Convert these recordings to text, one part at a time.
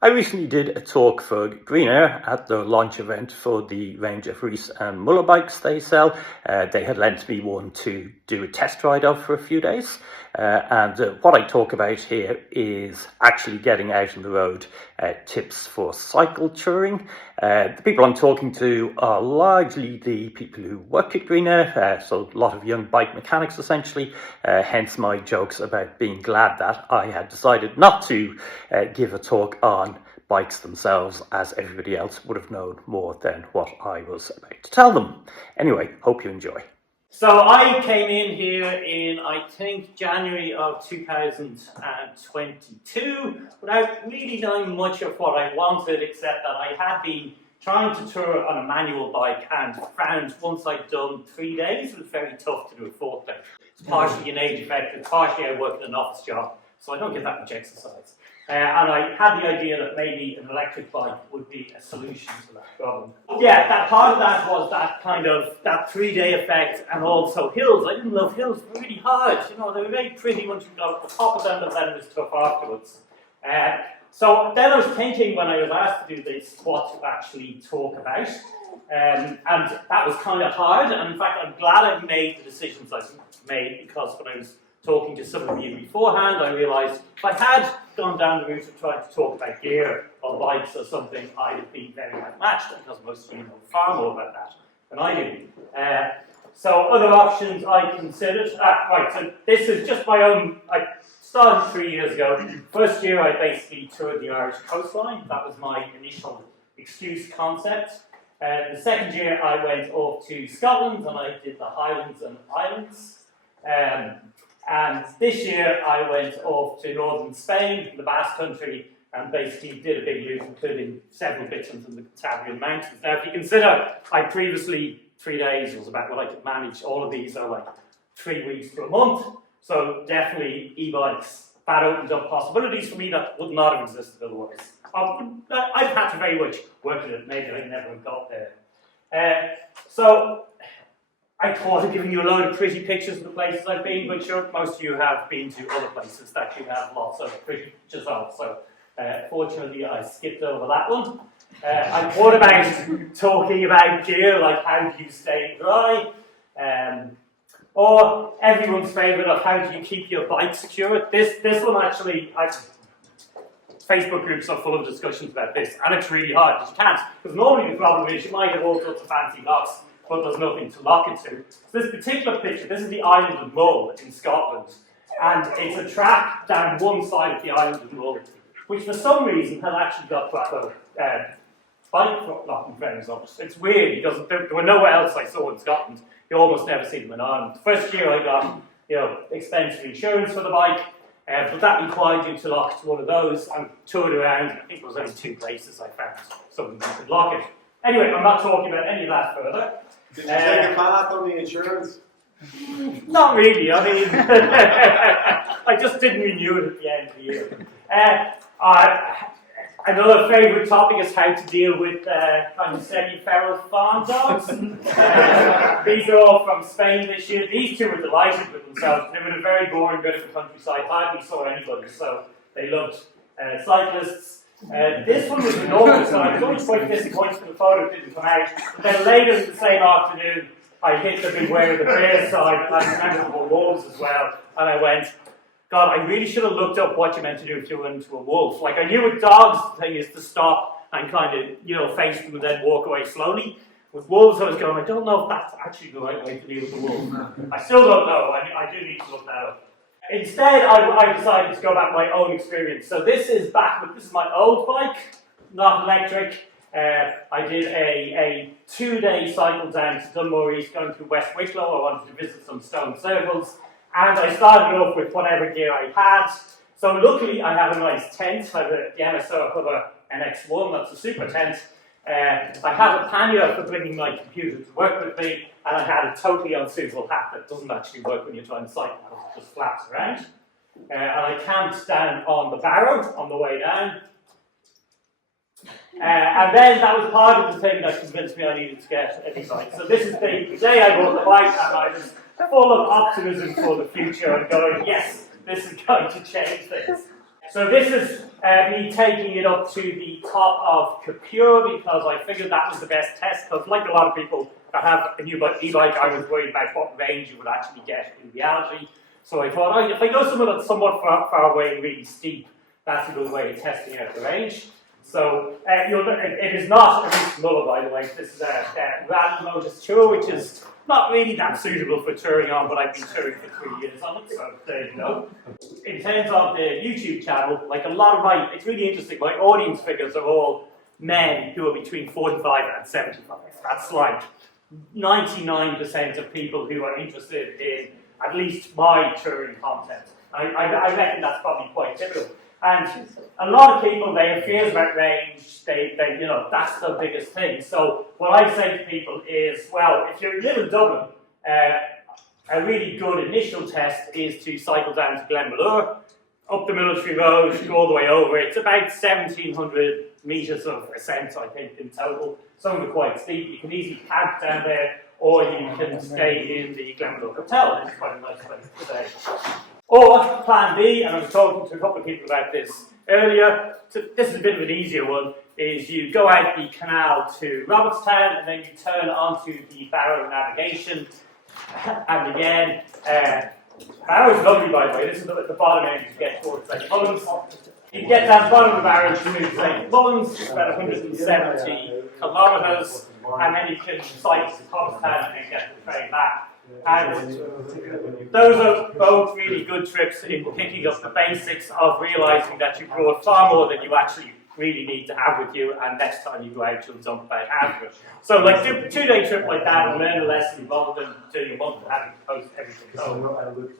I recently did a talk for Green Air at the launch event for the range of Reese and Muller bikes they sell. They had lent me one to do a test ride of for a few days. And what I talk about here is actually getting out on the road, tips for cycle touring. The people I'm talking to are largely the people who work at Green Air, so a lot of young bike mechanics essentially, hence my jokes about being glad that I had decided not to give a talk on bikes themselves, as everybody else would have known more than what I was about to tell them. Anyway, hope you enjoy. So I came in here in, I think, January of 2022 without really knowing much of what I wanted, except that I had been trying to tour on a manual bike and found once I'd done 3 days, it was very tough to do a 4th day. It's partially an age effect, it's partially I work in an office job, so I don't get that much exercise. And I had the idea that maybe an electric bike would be a solution to that problem. Yeah, that part of that was that kind of, that 3-day effect, and also hills. I didn't love hills, they were really hard. You know, they were very pretty once you got to the top of them, but then it was tough afterwards. So then I was thinking when I was asked to do this, what to actually talk about. And that was kind of hard, and in fact I'm glad I made the decisions I made, because when I was talking to some of you beforehand, I realised if I had gone down the route of trying to talk about gear or bikes or something, I'd have been very outmatched, because most of you know far more about that than I do. So other options I considered, right, so this is just my own, I started 3 years ago. First year I basically toured the Irish coastline, that was my initial excuse concept. The second year I went off to Scotland and I did the Highlands and Islands. And this year I went off to northern Spain, the Basque Country, and basically did a big loop, including several bits into the Cantabrian Mountains. Now, if you consider, I previously, 3 days was about what I could manage. All of these are like 3 weeks to a month. So definitely e-bikes, that opens up possibilities for me that would not have existed otherwise. I've had to very much work at it, maybe I never got there. So I thought of giving you a load of pretty pictures of the places I've been, but sure, most of you have been to other places that you have lots of pretty pictures of. So fortunately, I skipped over that one. I thought about talking about gear, like how do you stay dry, or everyone's favourite of how do you keep your bike secure. This one actually, Facebook groups are full of discussions about this, and it's really hard because you can't. Because normally the problem is you might have all sorts of fancy locks, but there's nothing to lock it to. So this particular picture, this is the island of Mull in Scotland, and it's a track down one side of the island of Mull, which for some reason has actually got proper bike locking frames on it. It's weird because there were nowhere else I saw in Scotland. You almost never see them in Ireland. The first year I got, expensive insurance for the bike, but that required you to lock to one of those, and toured around. I think there was only 2 places I found something that could lock it. Anyway, I'm not talking about any of that further. Did you take a path on the insurance? Not really. I mean, I just didn't renew it at the end of the year. Another favourite topic is how to deal with kind of semi-feral farm dogs. These are all from Spain this year. These two were delighted with themselves. They were in a very boring bit of the countryside. Hardly saw anybody, so they loved cyclists. This one was enormous, and I was always quite disappointed the photo didn't come out. But then later the same afternoon, I hit the beware of the bear sign, and I remember there were wolves as well, and I went, God, I really should have looked up what you meant to do if you went into a wolf. Like, I knew with dogs the thing is to stop and kind of, face them and then walk away slowly. With wolves, I was going, I don't know if that's actually the right way to deal with the wolf. I still don't know. I do need to look that up. Instead, I decided to go back my own experience. So this is my old bike, not electric. I did a 2-day cycle down to Dunmore East, going through West Wicklow. I wanted to visit some stone circles. And I started off with whatever gear I had. So luckily, I have a nice tent. I have the MSO Hover NX1, that's a super tent. I had a pannier for bringing my computer to work with me, and I had a totally unsuitable hat that doesn't actually work when you're trying to cycle, it just flaps around. And I camped down on the Barrow on the way down. And then that was part of the thing that convinced me I needed to get an e-bike. So this is the day I bought the bike, and I was full of optimism for the future and going, yes, this is going to change things. So this is me taking it up to the top of Capure because I figured that was the best test. Because like a lot of people that have a new e-bike, I was worried about what range you would actually get in reality. So I thought, oh, if I go somewhere that's somewhat far away and really steep, that's a good way of testing out the range. So it is not a St Mullins, by the way. This is a Rally Lotus Tour, which is not really that suitable for touring on, but I've been touring for 3 years on it, so there you go. In terms of the YouTube channel, like a lot of it's really interesting, my audience figures are all men who are between 45 and 75. That's like 99% of people who are interested in at least my touring content. I reckon that's probably quite typical. And a lot of people, they have fears about range, they that's the biggest thing. So what I say to people is, well, if you live in Dublin, a really good initial test is to cycle down to Glenmalure, up the military road, go all the way over. It's about 1,700 metres of ascent, I think, in total. Some of them are quite steep. You can easily camp down there, or you can stay in the Glenmalure Hotel. It's quite a nice place to stay. Or plan B, and I was talking to a couple of people about this earlier, so this is a bit of an easier one, is you go out the canal to Robertstown and then you turn onto the Barrow navigation. And again, Barrow is lovely, by the way. This is at the bottom end to get towards St Mullins. You get down the bottom of the Barrow to St Mullins, it's about 170 kilometres, and then you can cycle to Robertstown and then get the train back. And those are both really good trips in picking up the basics of realising that you brought far more than you actually really need to have with you, and next time you go out, you'll dump about half of it. So like do a 2-day trip like that and learn a lesson rather than doing a month and having to post everything home.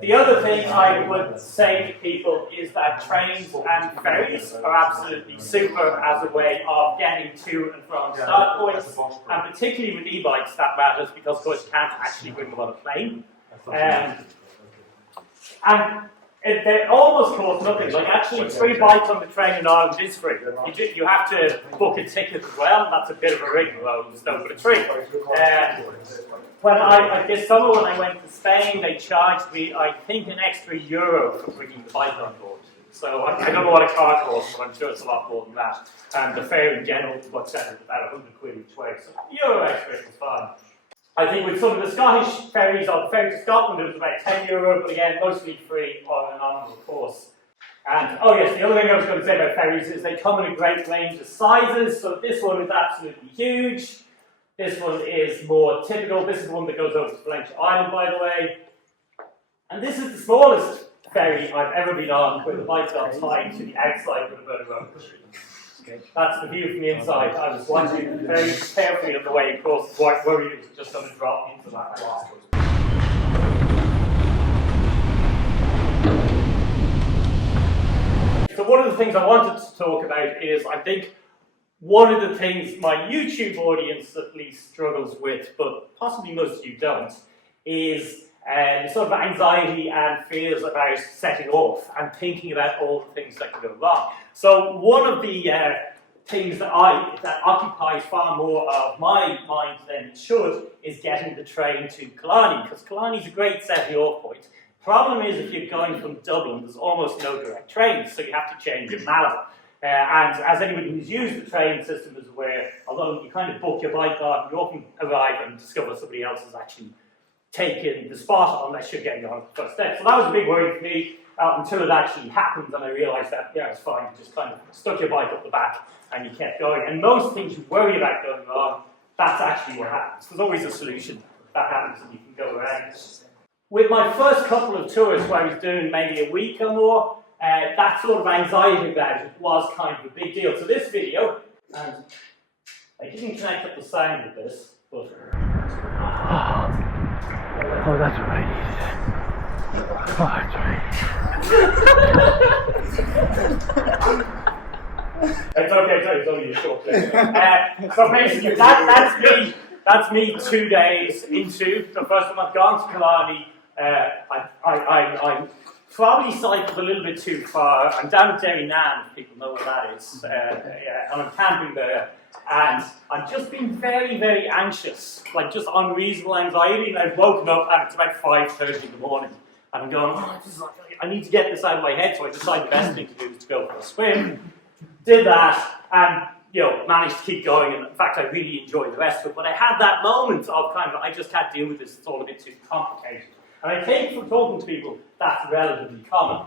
The other thing I would say to people is that trains and ferries are absolutely super as a way of getting to and from start points, and particularly with e-bikes that matters because of course you can't actually bring them on a plane. And they almost cost nothing. Like actually, free bikes on the train in Ireland is free. You have to book a ticket as well. That's a bit of a rig, though. Don't put a tree. This summer when I went to Spain, they charged me, I think, an extra €1 for bringing the bike on board. So I don't know what a car costs, but I'm sure it's a lot more than that. And the fare in general works out about £100 each way. So €1 extra is fine. I think with some of the Scottish ferries, on the ferry to Scotland, it was about €10, but again, mostly free on a nominal course. And, oh yes, the other thing I was going to say about ferries is they come in a great range of sizes. So this one is absolutely huge. This one is more typical. This is the one that goes over to Valentia Island, by the way. And this is the smallest ferry I've ever been on, where the bike's got tied to the outside with a bit of rope. That's the view from the inside. I was watching very carefully on the way across, worried it was just going to drop into that water. So one of the things I wanted to talk about is, I think, one of the things my YouTube audience at least struggles with, but possibly most of you don't, is sort of anxiety and fears about setting off and thinking about all the things that can go wrong. So one of the things that occupies far more of my mind than it should is getting the train to Killarney, because Killarney is a great setting off point. Problem is, if you're going from Dublin, there's almost no direct trains, so you have to change your Mallow. And as anybody who's used the train system is aware, although you kind of book your bike on, you often arrive and discover somebody else has actually taken the spot unless you're getting on the first step. So that was a big worry for me until it actually happened, and I realised that, yeah, it's fine. You just kind of stuck your bike up the back and you kept going. And most things you worry about going wrong, that's actually what happens. There's always a solution that happens and you can go around. With my first couple of tours where I was doing maybe a week or more, that sort of anxiety about it was kind of a big deal. So this video, and I didn't connect up the sound with this, but... Oh, that's right. Oh, that's right. It's okay, it's only a short clip. So basically, that's me 2 days into the first time I've gone to Killarney. I probably cycled a little bit too far. I'm down at Derrynam, if people know where that is, and I'm camping there. And I've just been very, very anxious, like just unreasonable anxiety. And I've woken up and it's about 5:30 in the morning. And I'm going, I need to get this out of my head, so I decided the best thing to do was to go for a swim. Did that, and managed to keep going, and in fact I really enjoyed the rest of it, but I had that moment of I just can't deal with this, it's all a bit too complicated. And I think from talking to people, that's relatively common.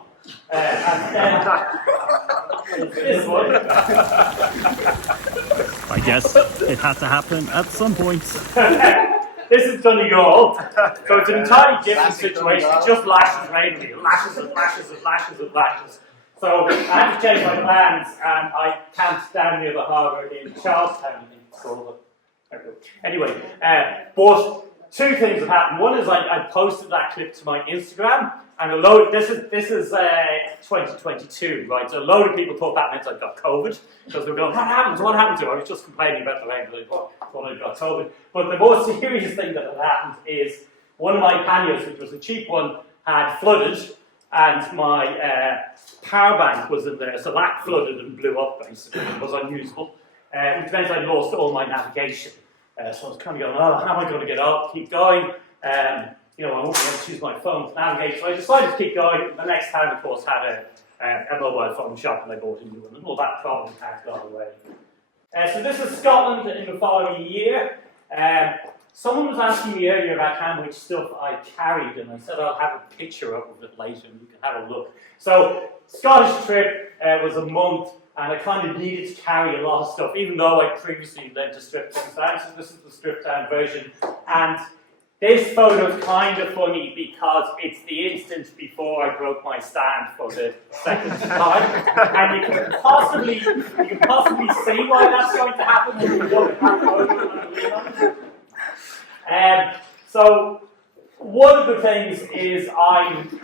And then, this one. I guess it had to happen at some point. This is Donegal, so it's an entirely different situation. It just lashes randomly, lashes and lashes and lashes and lashes. So I had to change my plans, and I camped down near the harbour in Charlestown, I think it's called. Anyway, but two things have happened. One is I posted that clip to my Instagram, and this is 2022, right? So a load of people thought that meant I got COVID, because they were going, what happened to it? I was just complaining about the rain, but I thought I got COVID. But the more serious thing that had happened is one of my panniers, which was a cheap one, had flooded, and my power bank was in there, so that flooded and blew up basically. It was unusable, which meant I lost all my navigation. So I was kind of going, how am I going to get up, keep going? I won't be able to use my phone to navigate, so I decided to keep going. The next town, of course, had a mobile phone shop, and I bought a new one, and all that problem had gone away. So this is Scotland in the following year. Someone was asking me earlier about how much stuff I carried, and I said I'll have a picture of it later, and you can have a look. So, Scottish trip was a month, and I kind of needed to carry a lot of stuff, even though I previously led to strip things down. So this is the stripped down version. And this photo is kind of funny because it's the instant before I broke my stand for the second time. And you can possibly see why that's going to happen when you look at that photo. So one of the things is I'm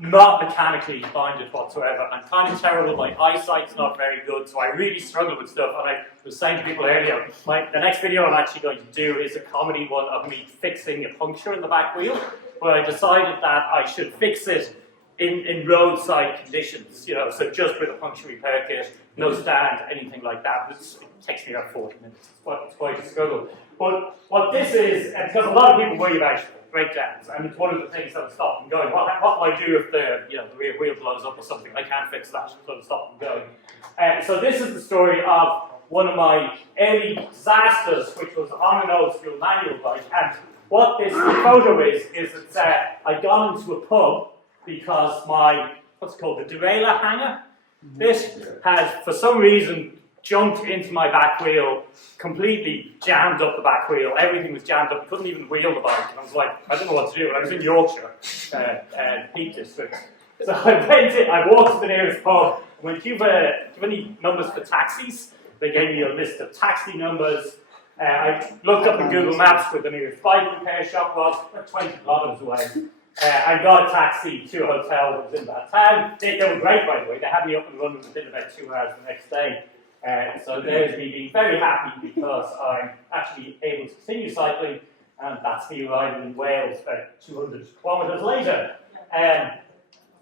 not mechanically minded whatsoever. I'm kind of terrible. My eyesight's not very good, so I really struggle with stuff. And I was saying to people earlier, the next video I'm actually going to do is a comedy one of me fixing a puncture in the back wheel, where I decided that I should fix it in roadside conditions, so just with a puncture repair kit, no stand, anything like that. It takes me about 40 minutes. It's quite a struggle. But what this is, and because a lot of people worry about breakdowns, and it's one of the things that will stop them going. What will I do if the rear wheel blows up or something? I can't fix that, so it'll stop them going. So this is the story of one of my early disasters, which was on an old school manual bike. And what this photo is it's I'd gone into a pub because my, what's it called, the derailleur hanger, this has, for some reason, jumped into my back wheel, completely jammed up the back wheel. Everything was jammed up. I couldn't even wheel the bike. And I was like, I don't know what to do. And I was in Yorkshire, Peak District. So I walked to the nearest pub. I went, do you have any numbers for taxis? They gave me a list of taxi numbers. I looked up in Google Maps where the nearest bike repair shop was, 20 kilometers away. I got a taxi to a hotel that was in that town. They were great, by the way. They had me up and running within about 2 hours the next day. So there's me being very happy because I'm actually able to continue cycling, and that's me arriving in Wales about 200 kilometres later.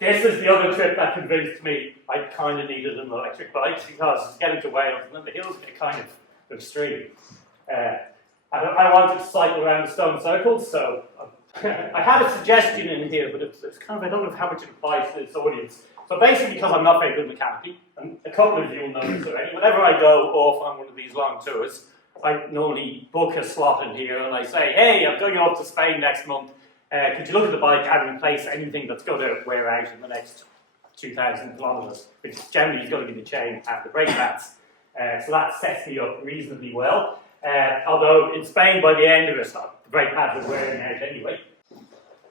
This is the other trip that convinced me I kind of needed an electric bike because getting to Wales and then the hills get kind of extreme. I wanted to cycle around the stone circles, so I had a suggestion in here, but it's kind of, I don't know how much it applies to this audience. So basically, because I'm not very good mechanically, and a couple of you will know this already, whenever I go off on one of these long tours, I normally book a slot in here and I say, hey, I'm going off to Spain next month. Could you look at the bike and replace anything that's going to wear out in the next 2,000 kilometres, which generally is going to be the chain and the brake pads. So that sets me up reasonably well. Although in Spain, by the end of it, the brake pads are wearing out anyway.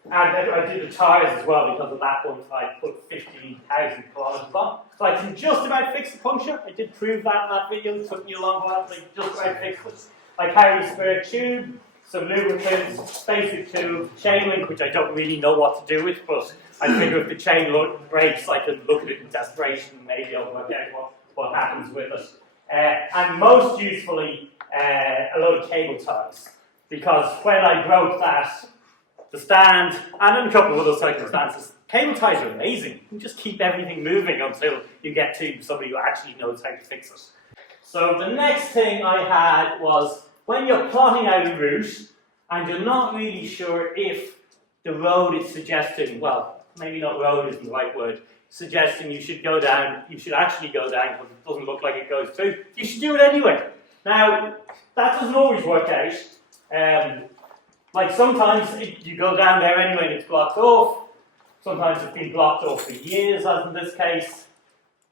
And I did the tyres as well, because at that point I put 15,000 kilometres on. So I can just about fix the puncture. I did prove that in that video. It took me a long while, but I just about fixed it. I carry a spare tube, some lubricants, basic tube, chain link, which I don't really know what to do with, but I figure if the chain breaks, I can look at it in desperation and maybe I'll work out what happens with it. And most usefully, a load of cable ties, because when I broke that, the stand, and in a couple of other circumstances, cable ties are amazing. You can just keep everything moving until you get to somebody who actually knows how to fix it. So the next thing I had was, when you're plotting out a route, and you're not really sure if the road is suggesting, well, maybe not road isn't the right word, suggesting you should go down, you should actually go down because it doesn't look like it goes through. You should do it anyway. Now, that doesn't always work out. Like sometimes you go down there anyway and it's blocked off. Sometimes it's been blocked off for years, as in this case.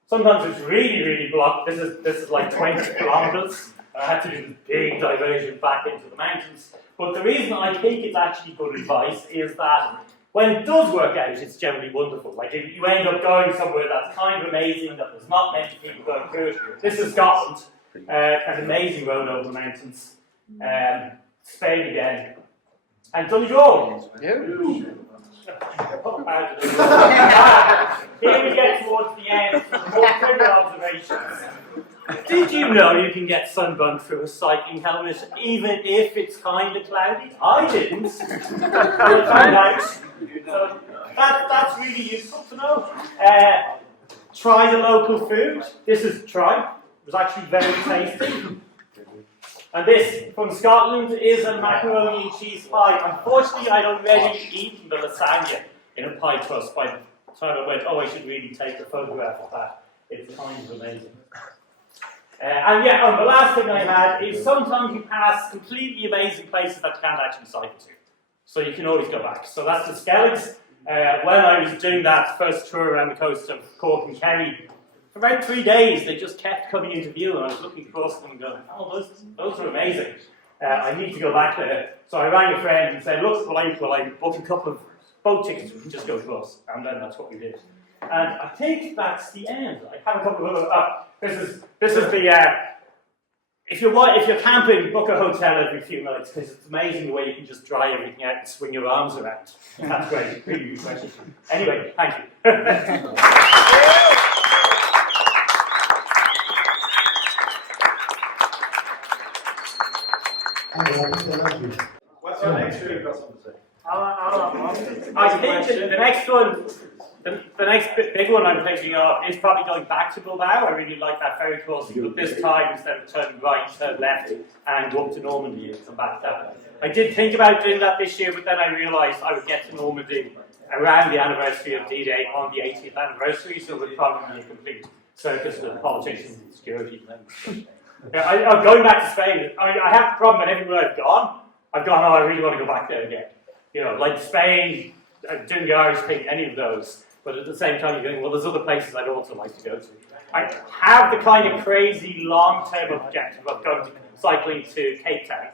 Sometimes it's really, really blocked. This is like 20 kilometers. I had to do this big diversion back into the mountains. But the reason I think it's actually good advice is that when it does work out, it's generally wonderful. Like if you end up going somewhere that's kind of amazing, that there's not many people going through it. This is Scotland, an amazing road over the mountains. Spain again. And Donegal. Here we get towards the end, more further observations. Did you know you can get sunburned through a cycling helmet even if it's kind of cloudy? I didn't. I found out. So that's really useful to know. Try the local food. This is tripe. It was actually very tasty. And this, from Scotland, is a macaroni and cheese pie. Unfortunately, I'd already eaten the lasagna in a pie crust by the time I went, oh, I should really take a photograph of that. It's kind of amazing. And yeah, the last thing I had is sometimes you pass completely amazing places that you can't actually cycle to. So you can always go back. So that's the Skelligs. When I was doing that first tour around the coast of Cork and Kerry, for about 3 days, they just kept coming into view, and I was looking across them and going, oh, those are amazing. I need to go back there. So I rang a friend and said, look, will I book a couple of boat tickets, we can just go across. And then that's what we did. And I think that's the end. I have a couple of other, this is the, if you're camping, book a hotel every few nights, because it's amazing the way you can just dry everything out and swing your arms around. That's great, really good question. Anyway, thank you. What's our next trip? You've got something to say? I think the next one, the next big one I'm thinking of is probably going back to Bilbao. I really like that ferry crossing, but this time instead of turning right, turn left and go up to Normandy and come back that way. I did think about doing that this year, but then I realised I would get to Normandy around the anniversary of D-Day on the 80th anniversary, so it would probably be a complete circus with politicians and security. Yeah, I'm going back to Spain. I have the problem that everywhere I've gone, oh, I really want to go back there again. You know, like Spain, doing the Irish thing, any of those. But at the same time, you're going, well, there's other places I'd also like to go to. I have the kind of crazy long-term objective of going to cycling to Cape Town.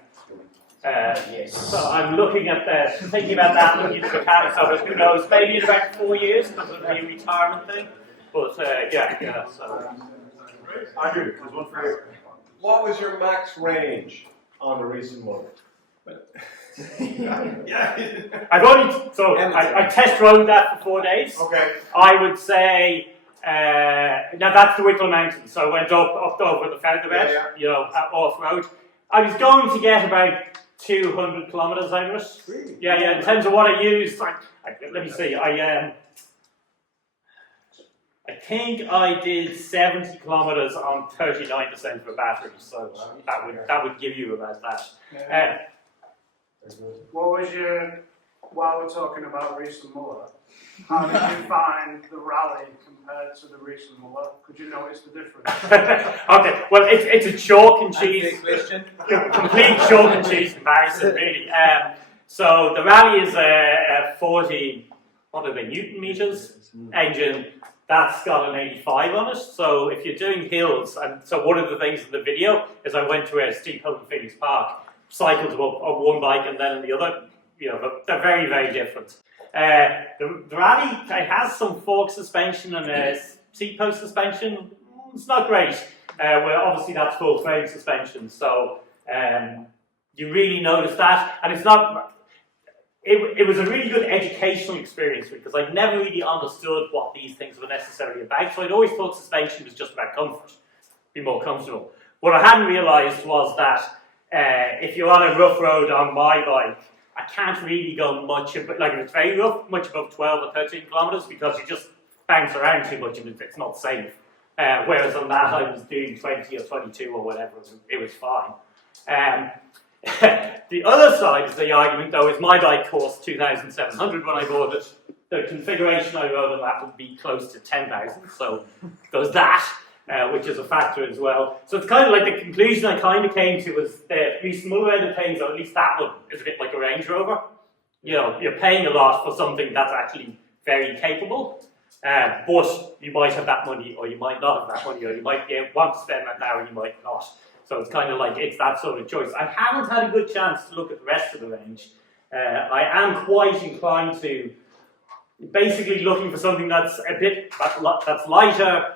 So I'm looking at thinking about that, looking at the mechanics of it. Who knows? Maybe in about 4 years, because it'll be a retirement thing. But yeah. So Andrew, there's one for you. What was your max range on the recent one? I test rode that for 4 days. Okay. I would say now that's the Wicklow Mountains. So I went up over the Featherbed, off road. I was going to get about 200 kilometers out of it. Really? Yeah. In terms of what I used, let me see. I think I did 70 kilometers on 39% of a battery, so that would give you about that. What was while we're talking about recent Muller, how did you find the rally compared to the recent Muller? Could you notice the difference? Okay, well, it's a chalk and cheese, complete chalk and cheese comparison, really. So the rally is a 40, Newton meters engine. That's got an 85 on it, so if you're doing hills, and so one of the things in the video is I went to a steep hill in Phoenix Park, cycled on one bike and then on the other, they're very, very different. The rally, it has some fork suspension and a seat post suspension. It's not great. Well, obviously that's full frame suspension, so you really notice that, and it's not. It was a really good educational experience because I never really understood what these things were necessarily about. So I'd always thought suspension was just about comfort, be more comfortable. What I hadn't realised was that if you're on a rough road on my bike, I can't really go much, if it's very rough, much above 12 or 13 kilometres because you just bounce around too much and it's not safe. Whereas on that I was doing 20 or 22 or whatever, it was fine. The other side of the argument, though, is my bike cost $2,700 when I bought it. the configuration I rode on that would be close to 10,000, so there's that, which is a factor as well. So it's kind of like the conclusion I kind of came to was the recent Muller end of things, or at least that one is a bit like a Range Rover. You know, you're paying a lot for something that's actually very capable, but you might have that money, or you might not have that money, or you might want to spend that now, and you might not. So it's kind of like, it's that sort of choice. I haven't had a good chance to look at the rest of the range. I am quite inclined to basically looking for something that's a bit, that's lighter,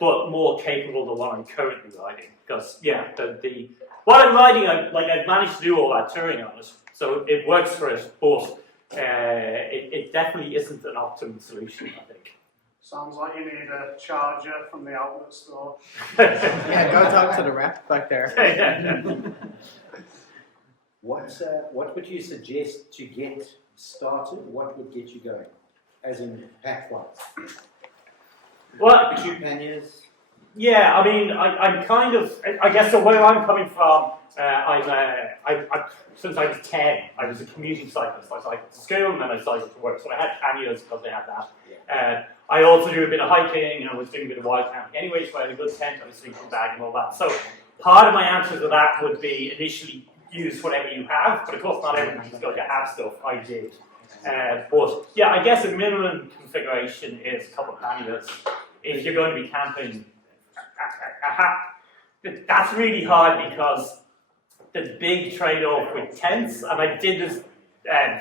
but more capable than what I'm currently riding. Because, yeah, what I'm riding, I've managed to do all that touring on it, so it works for it, but it definitely isn't an optimum solution, I think. Sounds like you need a charger from the outlet store. Yeah, go talk to the rep back there. What would you suggest to get started? What would get you going, as in pack-wise? Well, Two panniers. yeah, I mean, I'm kind of, I guess, so where I'm coming from, since I was 10, I was a commuting cyclist. I cycled to school and then I cycled to work, so I had panniers because they had that. I also do a bit of hiking and I was doing a bit of wild camping anyway, so I had a good tent and a sleeping bag and all that. So part of my answer to that would be initially use whatever you have, but of course not everybody's going to have stuff. I did. But yeah, I guess a minimum configuration is a couple of panniers. If you're going to be camping, that's really hard because the big trade-off with tents, and I did this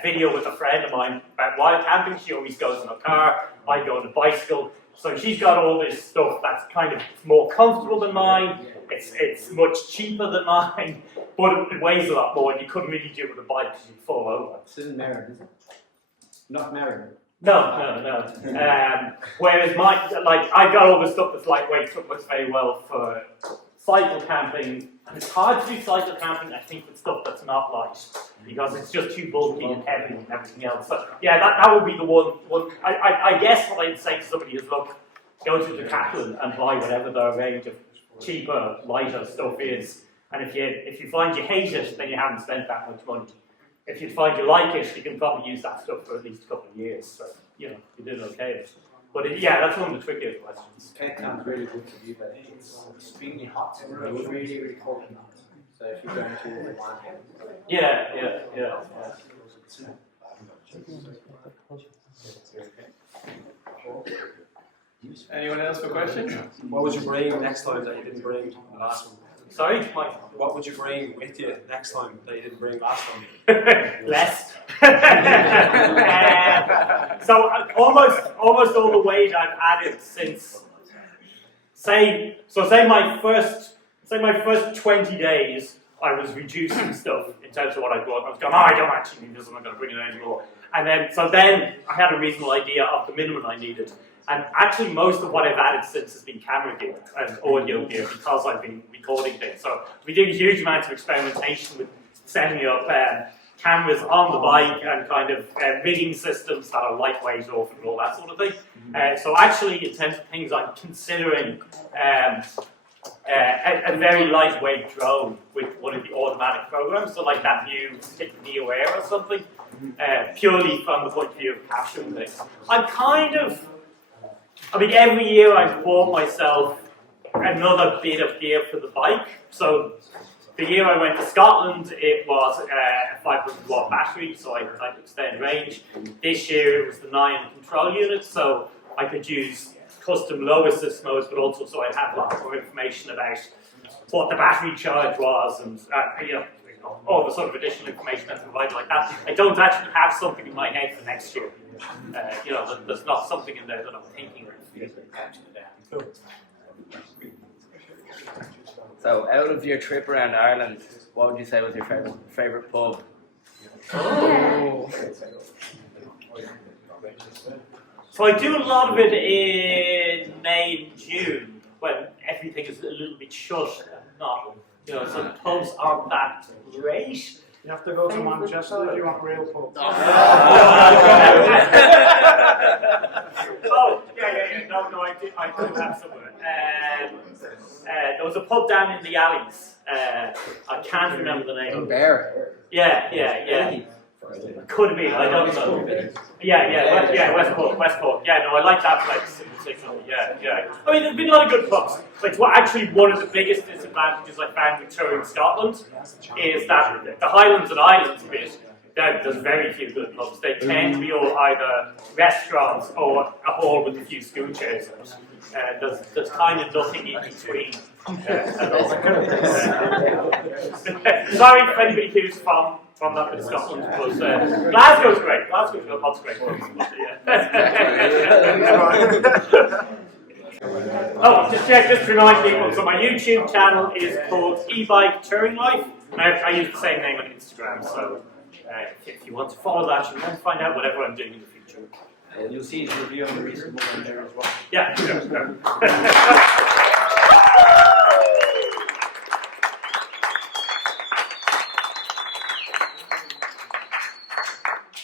video with a friend of mine about wild camping. She always goes in a car, I go on a bicycle. So she's got all this stuff that's kind of more comfortable than mine. It's much cheaper than mine, but it weighs a lot more, and you couldn't really do it with a bike because you'd fall over. This isn't married, is it? Not married. No. Whereas I've got all the stuff that's lightweight, stuff works very well for cycle camping. And it's hard to do cycle camping, I think, with stuff that's not light, because it's just too bulky and heavy and everything else. So yeah, that would be the one. I guess what I'd say to somebody is, look, go to Decathlon and buy whatever their range of cheaper, lighter stuff is. And if you find you hate it, then you haven't spent that much money. If you find you like it, you can probably use that stuff for at least a couple of years. So, you know, you did okay. But yeah, that's one of the trickier questions. Cape Town's really good for you, but it's extremely hot. It's really, really cold at night. So if you're going to the wine hand. Yeah. Anyone else for questions? What would you bring next time that you didn't bring the last one? Sorry, Mike. What would you bring with you next time that you didn't bring last time? Less. So almost all the weight I've added since, say my first 20 days, I was reducing stuff in terms of what I brought. I was going, I don't actually need this, I'm not going to bring it anymore. And then I had a reasonable idea of the minimum I needed. And actually most of what I've added since has been camera gear and audio gear because I've been recording things. So we did a huge amount of experimentation with setting up cameras on the bike and kind of rigging systems that are lightweight off and all that sort of thing. So actually in terms of things I'm considering a very lightweight drone with one of the automatic programs, so like that new Neo Air or something, purely from the point of view of capturing things. Every year I've bought myself another bit of gear for the bike. So the year I went to Scotland, it was a 500 watt battery, so I could extend range. This year it was the 9 control unit, so I could use custom low assist modes, but also so I'd have lots more information about what the battery charge was and all the sort of additional information that's provided like that. I don't actually have something in my head for next year. There's not something in there that I'm thinking of. So, out of your trip around Ireland, what would you say was your favourite pub? Oh. So I do a lot of it in May and June when everything is a little bit shut and not, so the pubs aren't that great. You have to go to Manchester if you want a real pub. I do have somewhere. There was a pub down in the alleys. I can't remember the name. Barrow. Yeah. Could have been, I don't know. Westport. Yeah, no, I like that place in particular. Yeah. I mean, there's been a lot of good pubs. But actually one of the biggest disadvantages I found with touring Scotland is that the Highlands and Islands bit, there's very few good pubs. They tend to be all either restaurants or a hall with a few school chairs in it. There's kind of nothing in between. At all. Sorry for anybody who's from that bit of Scotland, but Glasgow's great. Glasgow's got lots of great pubs. Oh, just to remind people, so my YouTube channel is called eBike Touring Life. I use the same name on Instagram, so if you want to follow that, you want to find out whatever I'm doing in the future. You'll see his review on the recent one there as well. Yeah.